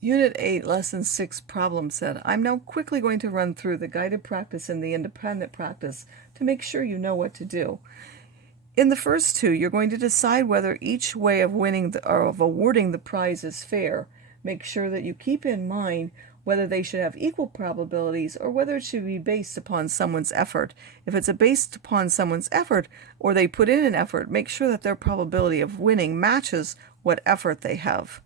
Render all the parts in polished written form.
Unit 8, Lesson 6, Problem Set. I'm now quickly going to run through the guided practice and the independent practice to make sure you know what to do. In the first two, you're going to decide whether each way of winning or of awarding the prize is fair. Make sure that you keep in mind whether they should have equal probabilities or whether it should be based upon someone's effort. If it's based upon someone's effort or they put in an effort, make sure that their probability of winning matches what effort they have.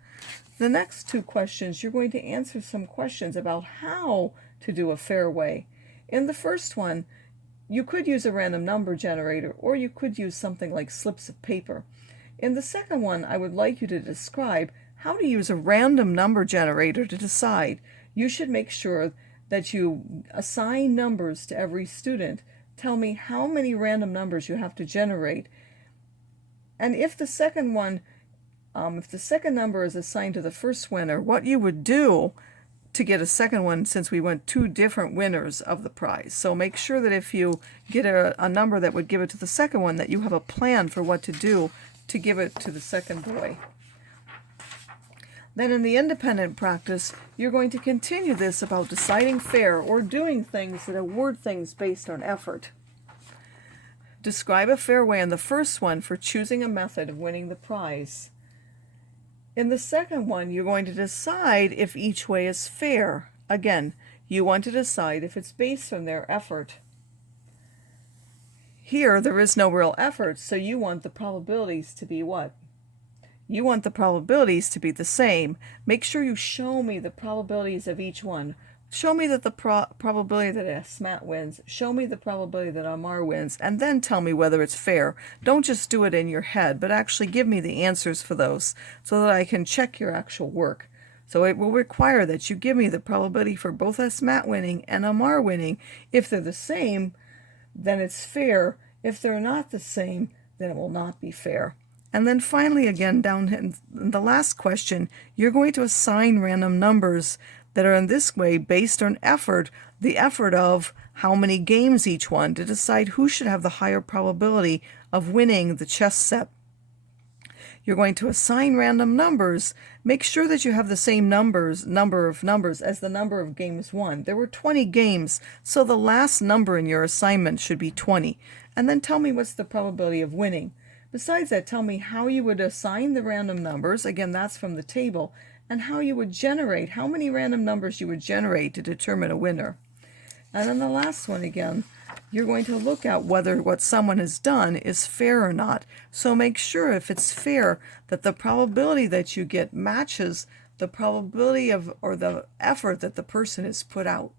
The next two questions, you're going to answer some questions about how to do a fair way. In the first one, you could use a random number generator, or you could use something like slips of paper. In the second one, I would like you to describe how to use a random number generator to decide. You should make sure that you assign numbers to every student. Tell me how many random numbers you have to generate. And if the second number is assigned to the first winner, what you would do to get a second one, since we want two different winners of the prize. So make sure that if you get a number that would give it to the second one, that you have a plan for what to do to give it to the second boy. Then in the independent practice, you're going to continue this about deciding fair or doing things that award things based on effort. Describe a fair way in the first one for choosing a method of winning the prize. In the second one, you're going to decide if each way is fair. Again, you want to decide if it's based on their effort. Here, there is no real effort, so you want the probabilities to be what? You want the probabilities to be the same. Make sure you show me the probabilities of each one. Show me that the probability that Asmat wins. Show me the probability that Amar wins, and then tell me whether it's fair. Don't just do it in your head, but actually give me the answers for those so that I can check your actual work. So it will require that you give me the probability for both Asmat winning and Amar winning. If they're the same, then it's fair. If they're not the same, then it will not be fair. And then finally, again, down in the last question, you're going to assign random numbers that are in this way based on effort, the effort of how many games each one, to decide who should have the higher probability of winning the chess set. You're going to assign random numbers. Make sure that you have the same number of numbers as the number of games won. There were 20 games, so the last number in your assignment should be 20. And then tell me what's the probability of winning. Besides that, tell me how you would assign the random numbers. Again, that's from the table. And how you would generate, how many random numbers you would generate to determine a winner. And then the last one again, you're going to look at whether what someone has done is fair or not. So make sure, if it's fair, that the probability that you get matches the probability of, or the effort that the person has put out.